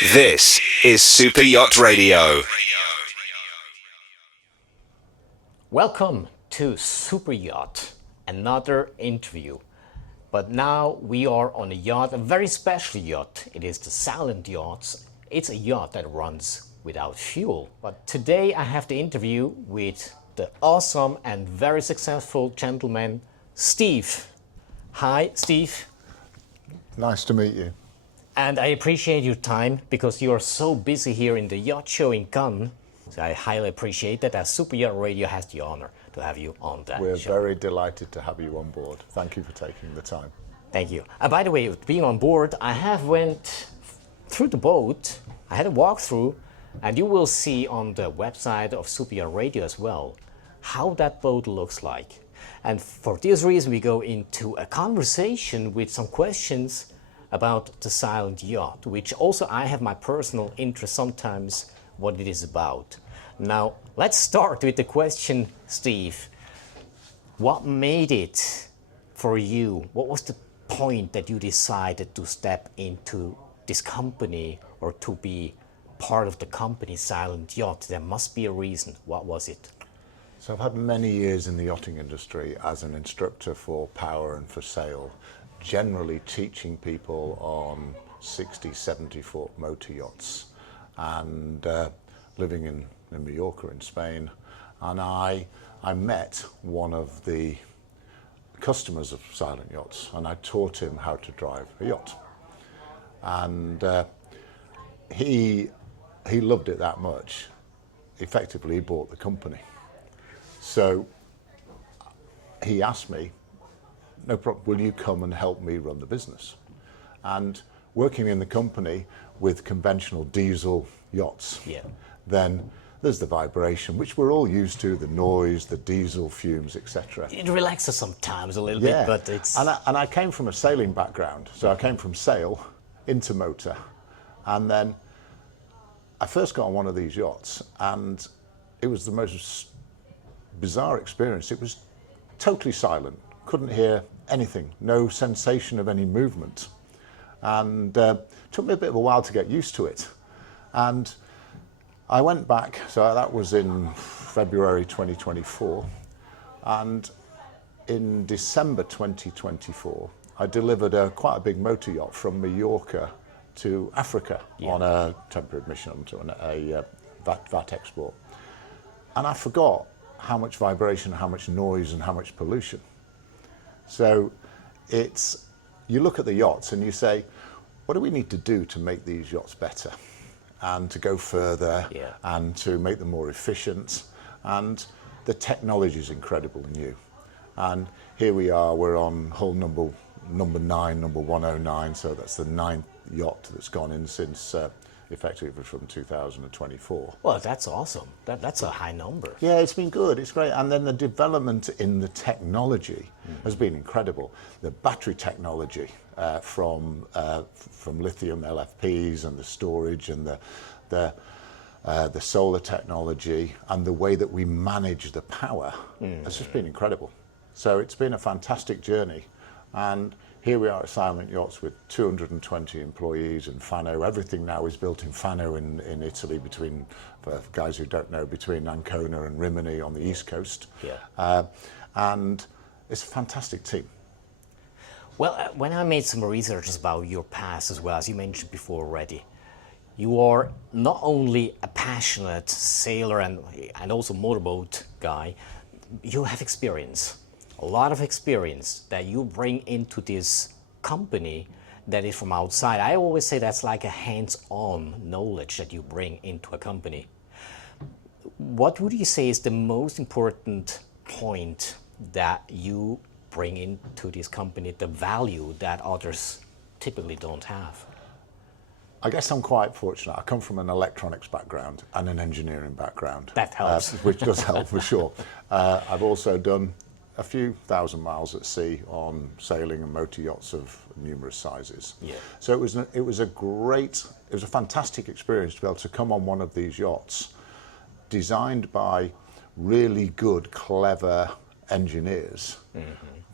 This is Super Yacht Radio. Welcome to Super Yacht, another interview. But now we are on a yacht, a very special yacht. It is the Silent Yachts. It's a yacht that runs without fuel. But today I have the interview with the awesome and very successful gentleman, Steve. Hi, Steve. Nice to meet you. And I appreciate your time because you are so busy here in the yacht show in Cannes. So I highly appreciate that, as Super Yacht Radio has the honor to have you on that We're show. very delighted to have you on board. Thank you for taking the time. Thank you. And by the way, being on board, I have went through the boat. I had a walkthrough, and you will see on the website of Super Yacht Radio as well how that boat looks like. And for this reason, we go into a conversation with some questions about the Silent Yacht, which also I have my personal interest sometimes what it is about. Now, let's start with the question, Steve. What made it for you? What was the point that you decided to step into this company or to be part of the company Silent Yacht? There must be a reason. What was it? So I've had many years in the yachting industry as an instructor for power and for sail, generally teaching people on 60, 70-foot motor yachts, and living in Mallorca in Spain. And I met one of the customers of Silent Yachts, and I taught him how to drive a yacht. And he loved it that much. Effectively, he bought the company. So he asked me, no problem, will you come and help me run the business? And working in the company with conventional diesel yachts, then there's the vibration, which we're all used to, the noise, the diesel fumes, etc. It relaxes sometimes a little bit, but it's... And I came from a sailing background, so I came from sail into motor. And then I first got on one of these yachts, and it was the most bizarre experience. It was totally silent, couldn't hear anything, no sensation of any movement. And took me a bit of a while to get used to it. And I went back, so that was in February 2024, and in December 2024, I delivered quite a big motor yacht from Mallorca to Africa on a temporary mission on a VAT export. And I forgot how much vibration, how much noise, and how much pollution. So you look at the yachts and you say, what do we need to do to make these yachts better and to go further and to make them more efficient? And the technology is incredible and new. And here we are, we're on hull number 9, number 109, so that's the 9th yacht that's gone in since effectively from 2024. Well, that's awesome. That's a high number. Yeah, it's been good. It's great. And then the development in the technology has been incredible. The battery technology from lithium LFPs and the storage and the solar technology and the way that we manage the power has just been incredible. So it's been a fantastic journey. And here we are at Silent Yachts with 220 employees in Fano. Everything now is built in Fano in Italy, for guys who don't know, between Ancona and Rimini on the East Coast. And it's a fantastic team. Well, when I made some research about your past as well, as you mentioned before already, you are not only a passionate sailor and also motorboat guy, you have experience. A lot of experience that you bring into this company that is from outside. I always say that's like a hands-on knowledge that you bring into a company. What would you say is the most important point that you bring into this company, the value that others typically don't have? I guess I'm quite fortunate. I come from an electronics background and an engineering background. That helps. Which does help for sure. I've also done a few thousand miles at sea on sailing and motor yachts of numerous sizes. So it was a fantastic experience to be able to come on one of these yachts designed by really good, clever engineers,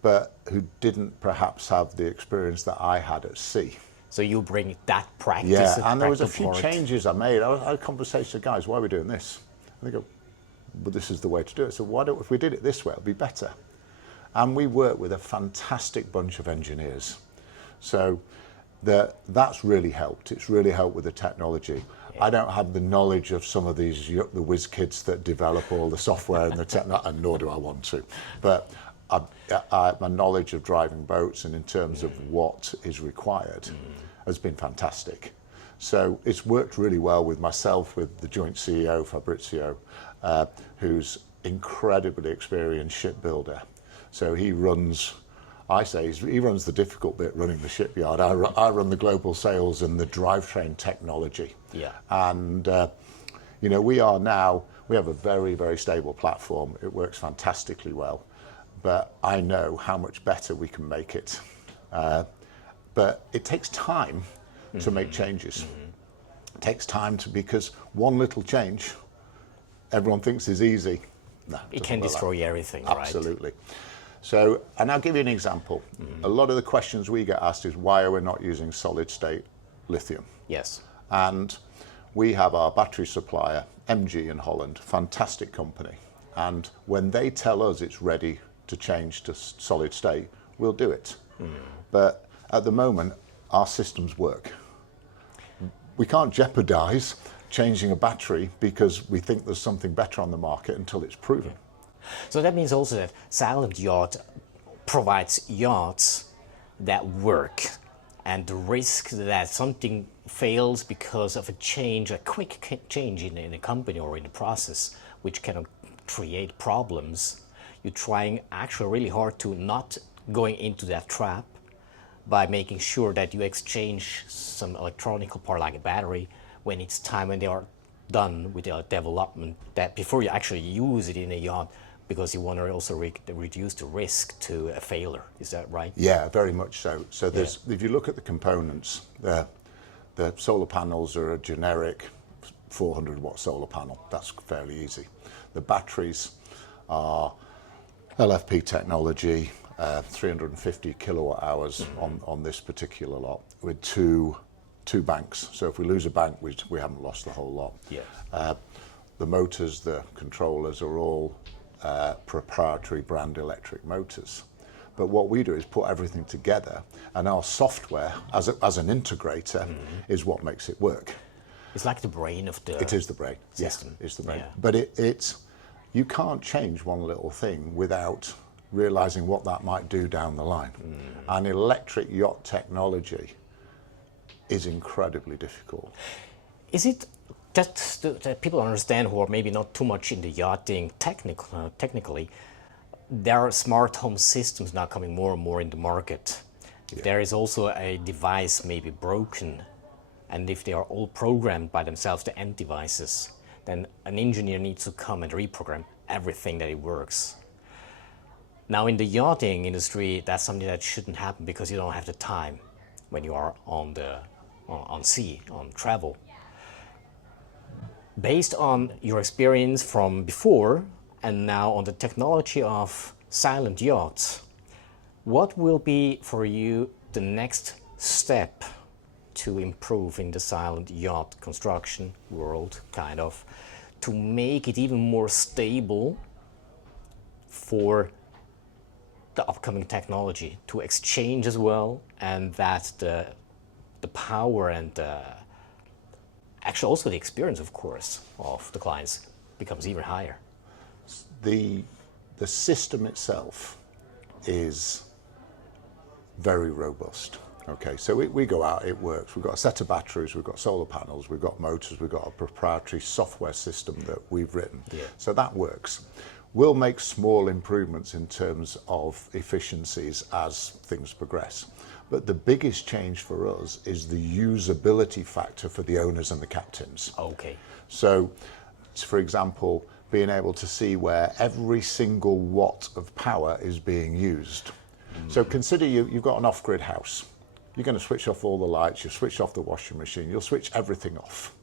but who didn't perhaps have the experience that I had at sea. So you bring that practice. Yeah, and there was a practical few part. changes I made. I had a conversation with guys, why are we doing this? And they go, well, this is the way to do it. So why don't, if we did it this way, it'd be better. And we work with a fantastic bunch of engineers. So that's really helped. It's really helped with the technology. I don't have the knowledge of some of these the whiz kids that develop all the software and the technology, and nor do I want to. But my knowledge of driving boats and in terms of what is required has been fantastic. So it's worked really well with myself, with the joint CEO, Fabrizio, who's incredibly experienced shipbuilder. So he runs, he runs the difficult bit, running the shipyard. I run the global sales and the drivetrain technology. Yeah. And, we have a very, very stable platform. It works fantastically well. But I know how much better we can make it. But it takes time to make changes. It takes time because one little change, everyone thinks is easy. No, It can destroy everything, right? Absolutely. So, and I'll give you an example. A lot of the questions we get asked is, why are we not using solid state lithium? Yes. And we have our battery supplier, MG in Holland, fantastic company. And when they tell us it's ready to change to solid state, we'll do it. But at the moment, our systems work. We can't jeopardize changing a battery because we think there's something better on the market until it's proven. So that means also that Silent Yacht provides yachts that work, and the risk that something fails because of a change, a quick change in a company or in the process, which can create problems. You're trying actually really hard to not going into that trap by making sure that you exchange some electronic part like a battery when it's time, when they are done with the development, that before you actually use it in a yacht, because you want to also reduce the risk to a failure. Is that right? Yeah, very much so. So there's, if you look at the components, the solar panels are a generic 400 watt solar panel. That's fairly easy. The batteries are LFP technology, 350 kilowatt hours on this particular lot with two banks. So if we lose a bank, we haven't lost the whole lot. Yeah. The motors, the controllers are all proprietary brand electric motors. But what we do is put everything together, and our software as an integrator is what makes it work. It's like the brain of the It is the brain. system. Yeah, it's the brain. Yeah. But you can't change one little thing without realizing what that might do down the line. And electric yacht technology is incredibly difficult. Is it that people understand who are maybe not too much in the yachting technically, there are smart home systems now coming more and more in the market. If there is also a device maybe broken, and if they are all programmed by themselves, the end devices, then an engineer needs to come and reprogram everything that it works. Now in the yachting industry, that's something that shouldn't happen because you don't have the time when you are on sea, on travel. Based on your experience from before and now on the technology of silent yachts, what will be for you the next step to improve in the silent yacht construction world, kind of, to make it even more stable for the upcoming technology, to exchange as well, and that the power and actually also the experience, of course, of the clients becomes even higher? The system itself is very robust. Okay, so we go out, it works. We've got a set of batteries, we've got solar panels, we've got motors, we've got a proprietary software system that we've written. Yeah. So that works. We'll make small improvements in terms of efficiencies as things progress. But the biggest change for us is the usability factor for the owners and the captains. Okay. So, for example, being able to see where every single watt of power is being used. So consider you've got an off-grid house. You're going to switch off all the lights, you switch off the washing machine, you'll switch everything off.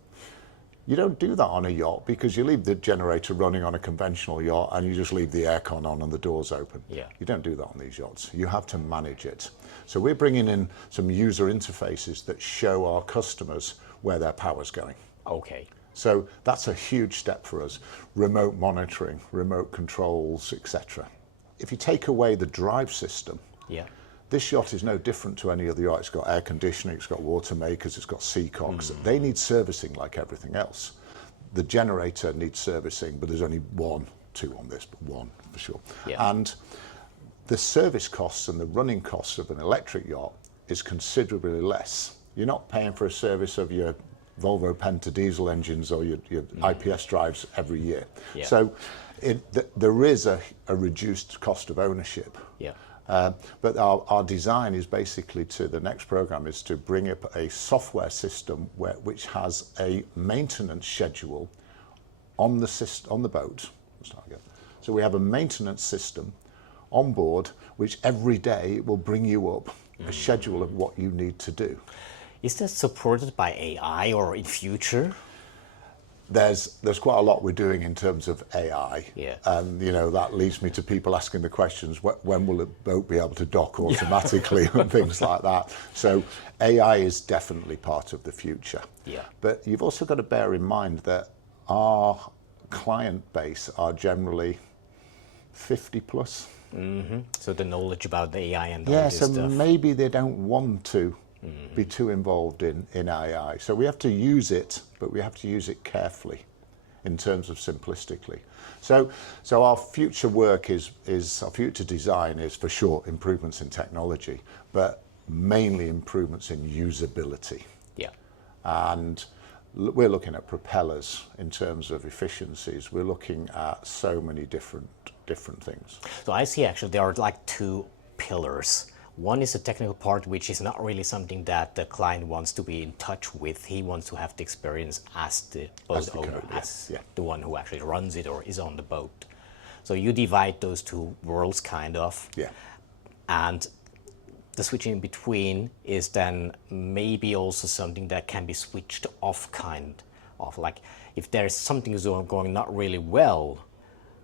You don't do that on a yacht because you leave the generator running on a conventional yacht and you just leave the aircon on and the doors open. Yeah. You don't do that on these yachts. You have to manage it. So we're bringing in some user interfaces that show our customers where their power's going. Okay. So that's a huge step for us. Remote monitoring, remote controls, etc. If you take away the drive system, Yeah. this yacht is no different to any other yacht. It's got air conditioning, it's got water makers, it's got seacocks. They need servicing like everything else. The generator needs servicing, but there's only two on this, but one for sure. Yeah. And the service costs and the running costs of an electric yacht is considerably less. You're not paying for a service of your Volvo Penta diesel engines or your IPS drives every year. Yeah. So there is a reduced cost of ownership. Yeah. But our design is basically the next program is to bring up a software system which has a maintenance schedule on the boat. Let's start again. So we have a maintenance system on board which every day will bring you up a schedule of what you need to do. Is that supported by AI or in future? There's quite a lot we're doing in terms of AI. Yeah. And that leads me to people asking the questions, when will a boat be able to dock automatically and things like that. So AI is definitely part of the future. Yeah. But you've also got to bear in mind that our client base are generally 50 plus. Mm-hmm. So the knowledge about the AI and all Yeah, this so stuff. maybe they don't want to be too involved in AI. So we have to use it, but we have to use it carefully in terms of simplistically. So our future work is our future design is for sure improvements in technology, but mainly improvements in usability. Yeah. And we're looking at propellers in terms of efficiencies. We're looking at so many different things. So I see actually there are like two pillars. One is the technical part, which is not really something that the client wants to be in touch with. He wants to have the experience as the boat owner, as the one who actually runs it or is on the boat. So you divide those two worlds kind of. Yeah. And the switching in between is then maybe also something that can be switched off kind of. Like if there's something going not really well,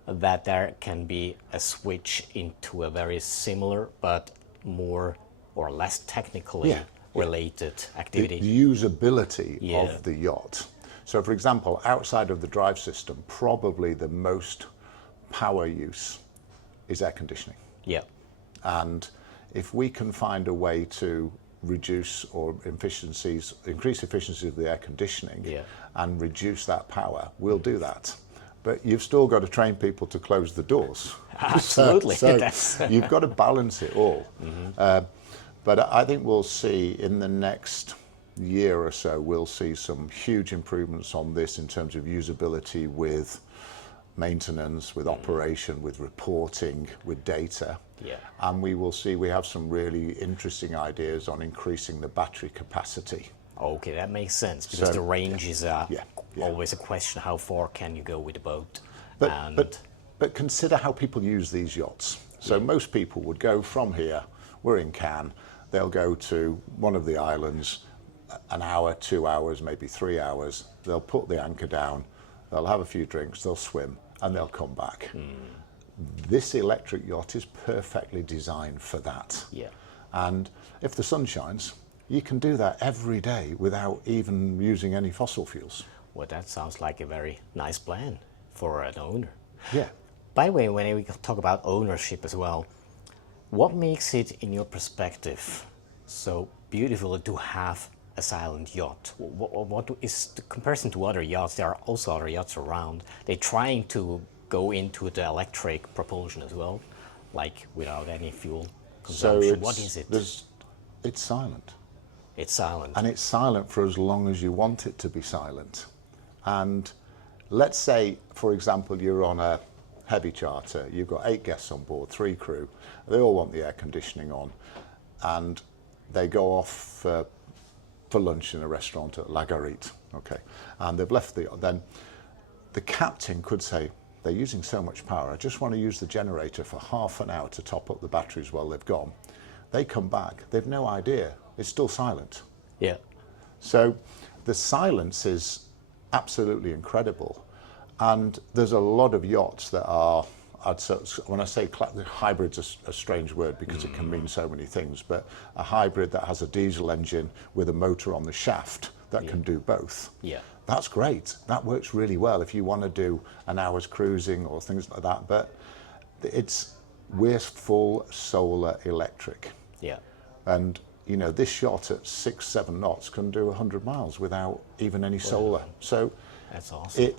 that there can be a switch into a very similar but more or less technically related activity. The usability Yeah. of the yacht. So for example, outside of the drive system, probably the most power use is air conditioning. Yeah. And if we can find a way to reduce or increase efficiency of the air conditioning and reduce that power, we'll do that. But you've still got to train people to close the doors. Absolutely. So you've got to balance it all. But I think we'll see in the next year or so, we'll see some huge improvements on this in terms of usability with maintenance, with operation, with reporting, with data. Yeah. And we have some really interesting ideas on increasing the battery capacity. Okay, that makes sense because So, the range is always a question. How far can you go with the boat? But consider how people use these yachts. So most people would go from here, we're in Cannes, they'll go to one of the islands, an hour, 2 hours, maybe 3 hours. They'll put the anchor down, they'll have a few drinks, they'll swim, and they'll come back. This electric yacht is perfectly designed for that. Yeah. And if the sun shines, you can do that every day without even using any fossil fuels. Well, that sounds like a very nice plan for an owner. Yeah. By the way, when we talk about ownership as well, what makes it, in your perspective, so beautiful to have a silent yacht? What is the comparison to other yachts? There are also other yachts around. They're trying to go into the electric propulsion as well, like without any fuel consumption. So what is it? It's silent. It's silent. And it's silent for as long as you want it to be silent. And let's say, for example, you're on a heavy charter, you've got 8 guests on board, 3 crew, they all want the air conditioning on, and they go off for lunch in a restaurant at La Garite, okay, and they've left then the captain could say, they're using so much power, I just want to use the generator for half an hour to top up the batteries while they've gone. They come back, they've no idea, it's still silent. Yeah. So the silence is absolutely incredible. And there's a lot of yachts that are, when I say hybrid's a strange word because it can mean so many things, but a hybrid that has a diesel engine with a motor on the shaft that can do both. Yeah. That's great. That works really well if you want to do an hour's cruising or things like that. But we're full solar electric. Yeah. And you know, this yacht at 6-7 knots can do 100 miles without even any solar. So that's awesome.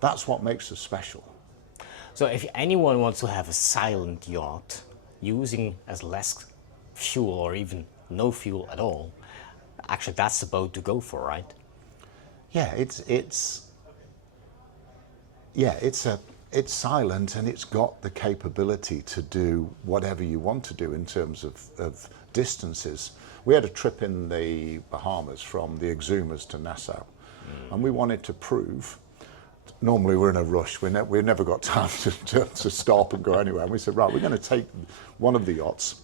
That's what makes us special. So if anyone wants to have a silent yacht using as less fuel or even no fuel at all, actually that's the boat to go for, right? Yeah, it's silent, and it's got the capability to do whatever you want to do in terms of distances. We had a trip in the Bahamas from the Exumas to Nassau, and we wanted to prove. Normally we're in a rush. We've never got time to stop and go anywhere. And we said, right, we're going to take one of the yachts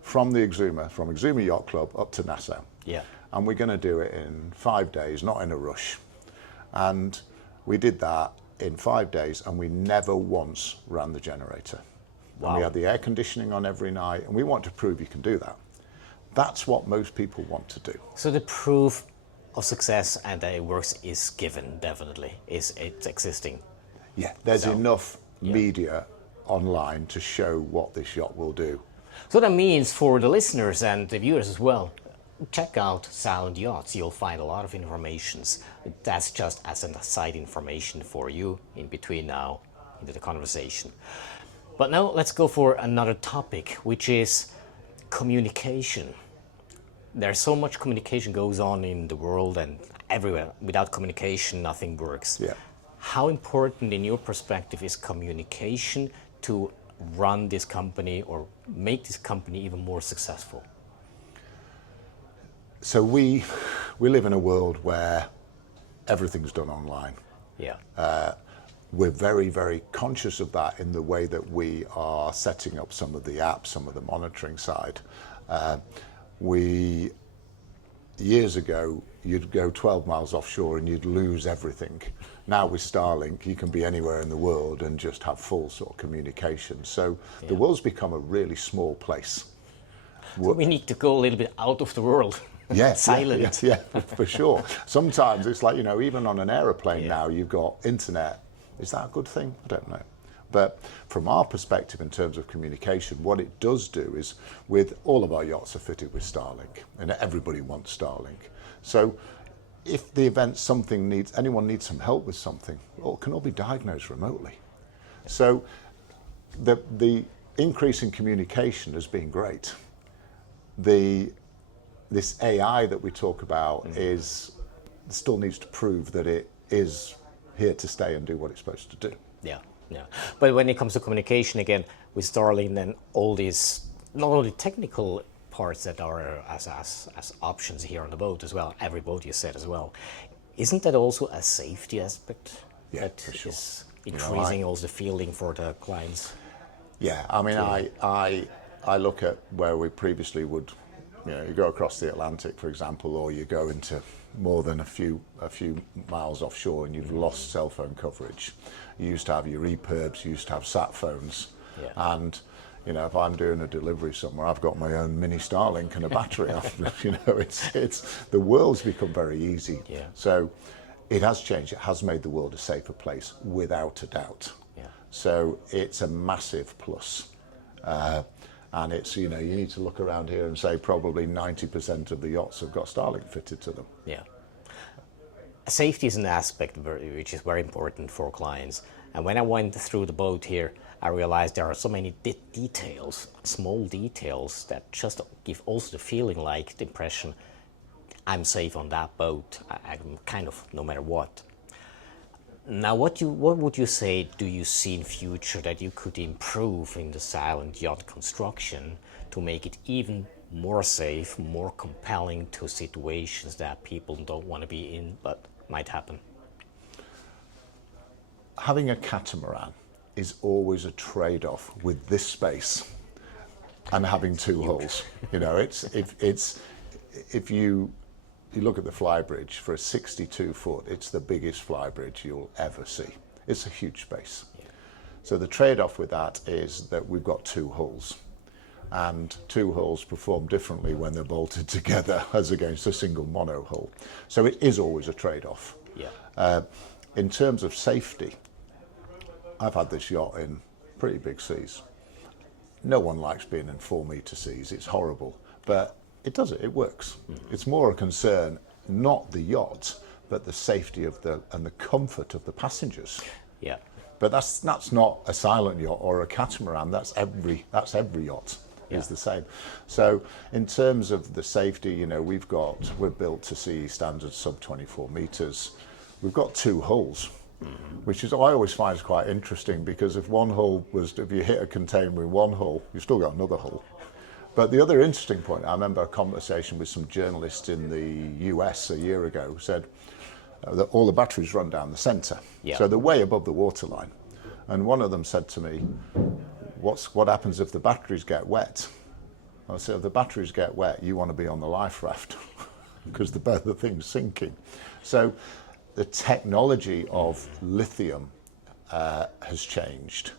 from Exuma Yacht Club up to Nassau. Yeah. And we're going to do it in 5 days, not in a rush. And we did that in 5 days, and we never once ran the generator. Wow. And we had the air conditioning on every night, and we want to prove you can do that. That's what most people want to do. So the proof of success and that it works is given, definitely. It's existing. Yeah, there's enough media online to show what this yacht will do. So that means for the listeners and the viewers as well, check out Silent Yachts. You'll find a lot of information. That's just as an aside information for you in between now into the conversation. But now let's go for another topic, which is communication. There's so much communication goes on in the world and everywhere. Without communication, nothing works. Yeah. How important, in your perspective, is communication to run this company or make this company even more successful? So we live in a world where everything's done online. Yeah. We're very, very conscious of that in the way that we are setting up some of the apps, some of the monitoring side. Years ago, you'd go 12 miles offshore and you'd lose everything. Now with Starlink, you can be anywhere in the world and just have full sort of communication. So the world's become a really small place. So we need to go a little bit out of the world. Yeah, silent. Yeah, for sure. Sometimes it's like, you know, even on an aeroplane now, you've got internet. Is that a good thing? I don't know. But from our perspective, in terms of communication, what it does do is, with all of our yachts are fitted with Starlink, and everybody wants Starlink. So if the event anyone needs some help with something, well, it can all be diagnosed remotely. So the increase in communication has been great. This AI that we talk about still needs to prove that it is here to stay and do what it's supposed to do. Yeah. But when it comes to communication, again, with Starlink, then all these, not only technical parts that are as options here on the boat as well, every boat you said as well, isn't that also a safety aspect that for sure. is increasing also the feeling for the clients? Yeah, I mean, I look at where we previously would, you know, you go across the Atlantic, for example, or you go into more than a few miles offshore and you've lost cell phone coverage. You used to have your EPIRBs, you used to have sat phones, and you know, if I'm doing a delivery somewhere, I've got my own mini Starlink and a battery. You know, it's the world's become very easy. Yeah. So it has changed. It has made the world a safer place without a doubt. Yeah. So it's a massive plus. And it's, you know, you need to look around here and say probably 90% of the yachts have got Starlink fitted to them. Yeah. Safety is an aspect which is very important for clients. And when I went through the boat here, I realized there are so many details, small details, that just give also the feeling, like the impression, I'm safe on that boat. I'm kind of, no matter what. Now, what would you say do you see in future that you could improve in the silent yacht construction to make it even more safe, more compelling to situations that people don't want to be in but might happen? Having a catamaran is always a trade-off with this space and having two hulls. You know, if you you look at the flybridge, for a 62 foot, it's the biggest flybridge you'll ever see. It's a huge space. Yeah. So the trade-off with that is that we've got two hulls, and two hulls perform differently when they're bolted together as against a single mono hull. So it is always a trade-off. Yeah. In terms of safety, I've had this yacht in pretty big seas. No one likes being in 4 metre seas. It's horrible, but it does it. It works. Mm-hmm. It's more a concern, not the yacht, but the safety of and the comfort of the passengers. Yeah. But that's not a silent yacht or a catamaran. That's every yacht is the same. So in terms of the safety, you know, we're built to CE standards sub 24 metres. We've got two hulls. Mm-hmm. Which is, I always find is quite interesting, because if you hit a container with one hull, you've still got another hull. But the other interesting point, I remember a conversation with some journalists in the US a year ago, said that all the batteries run down the centre. Yeah. So they're way above the waterline. And one of them said to me, what happens if the batteries get wet? I said, if the batteries get wet, you want to be on the life raft because the thing's sinking. So the technology of lithium has changed.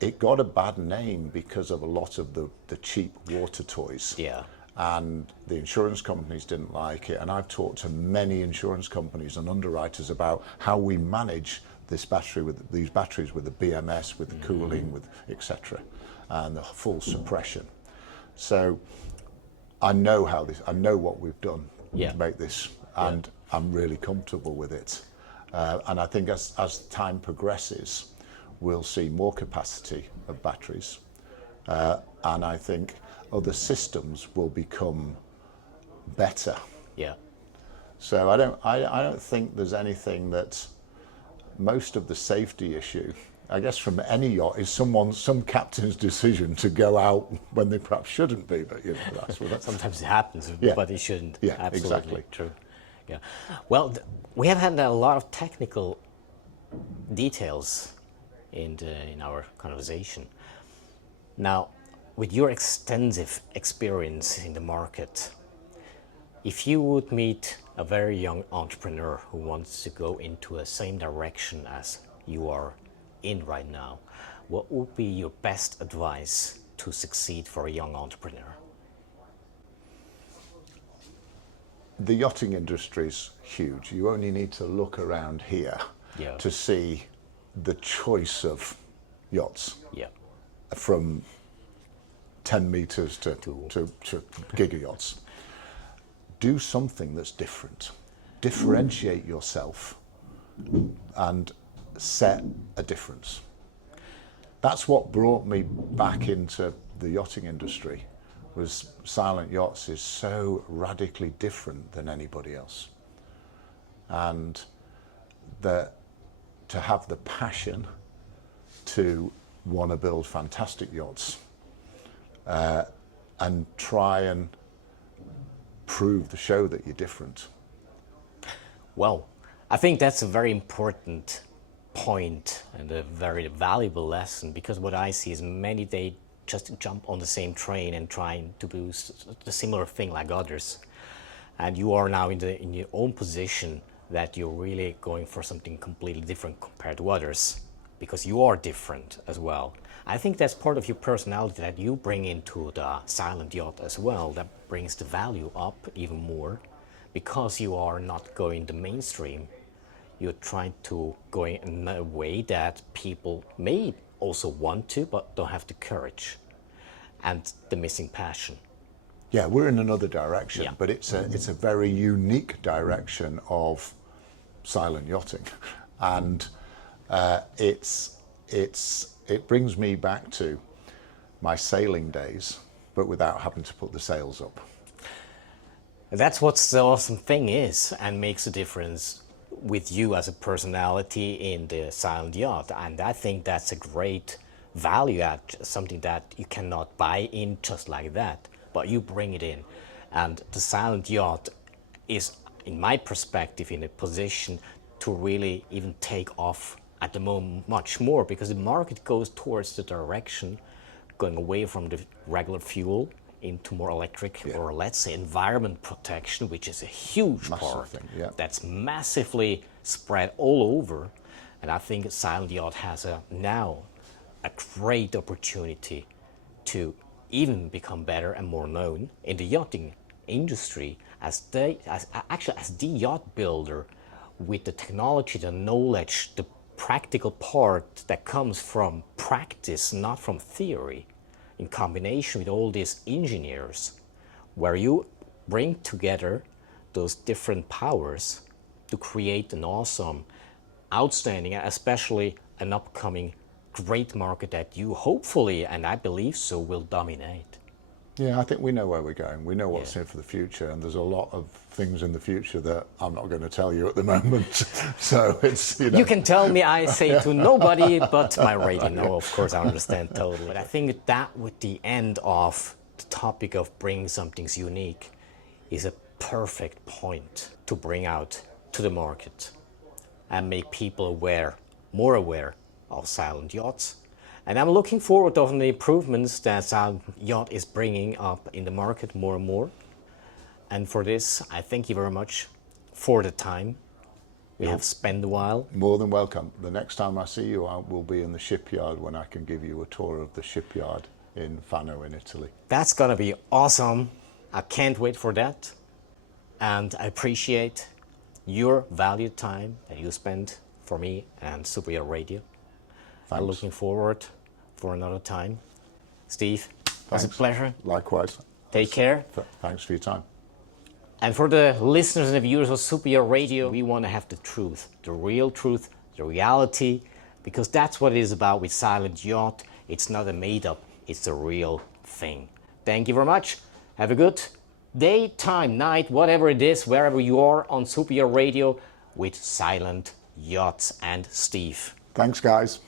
It got a bad name because of a lot of the cheap water toys. Yeah. And the insurance companies didn't like it. And I've talked to many insurance companies and underwriters about how we manage these batteries with the BMS, with the cooling, with etc., and the full suppression. So I know what we've done to make this, and I'm really comfortable with it. And I think as time progresses, we'll see more capacity of batteries. And I think other systems will become better. Yeah. So I don't think there's anything that most of the safety issue, I guess, from any yacht is some captain's decision to go out when they perhaps shouldn't be. But you know, that's sometimes it happens, but it shouldn't. Yeah, absolutely exactly. True. Yeah. Well, we have had a lot of technical details in our conversation. Now, with your extensive experience in the market, if you would meet a very young entrepreneur who wants to go into the same direction as you are in right now, what would be your best advice to succeed for a young entrepreneur? The yachting industry is huge. You only need to look around here to see the choice of yachts. Yeah. From 10 meters to giga yachts. Do something that's different. Differentiate yourself and set a difference. That's what brought me back into the yachting industry, was Silent Yachts is so radically different than anybody else. And to have the passion to want to build fantastic yachts and try and prove the show that you're different. Well, I think that's a very important point and a very valuable lesson, because what I see is many, they just jump on the same train and trying to do the similar thing like others. And you are now in your own position that you're really going for something completely different compared to others, because you are different as well. I think that's part of your personality that you bring into the Silent Yacht as well, that brings the value up even more, because you are not going the mainstream. You're trying to go in a way that people may also want to, but don't have the courage and the missing passion. Yeah, we're in another direction, but it's a very unique direction of silent yachting, and it brings me back to my sailing days, but without having to put the sails up. That's what the awesome thing is, and makes a difference with you as a personality in the Silent Yacht. And I think that's a great value add, something that you cannot buy in just like that, but you bring it in. And the Silent Yacht is, in my perspective, in a position to really even take off at the moment much more, because the market goes towards the direction going away from the regular fuel into more electric, or let's say environment protection, which is a huge part thing, yeah. that's massively spread all over. And I think Silent Yacht has now a great opportunity to even become better and more known in the yachting industry as the yacht builder, with the technology, the knowledge, the practical part that comes from practice, not from theory, in combination with all these engineers, where you bring together those different powers to create an awesome, outstanding, especially an upcoming great market that you hopefully, and I believe so, will dominate. Yeah, I think we know where we're going. We know what's in for the future, and there's a lot of things in the future that I'm not going to tell you at the moment. So it's, You can tell me, I say to nobody but my radio. No, of course, I understand totally. But I think that with the end of the topic of bringing something unique is a perfect point to bring out to the market and make people aware, more aware of Silent Yachts. And I'm looking forward to the improvements that Silent Yacht is bringing up in the market more and more. And for this, I thank you very much for the time we have spent a while. More than welcome. The next time I see you, I will be in the shipyard when I can give you a tour of the shipyard in Fano in Italy. That's gonna be awesome. I can't wait for that. And I appreciate your valued time that you spent for me and Super Yacht Radio. I'm looking forward for another time. Steve, it was a pleasure. Likewise. Take care. Thanks for your time. And for the listeners and the viewers of Super Yacht Radio, we want to have the truth, the real truth, the reality, because that's what it is about with Silent Yacht. It's not a made-up, it's the real thing. Thank you very much. Have a good day, time, night, whatever it is, wherever you are on Super Yacht Radio with Silent Yachts and Steve. Thanks, guys.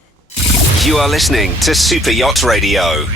You are listening to Super Yacht Radio.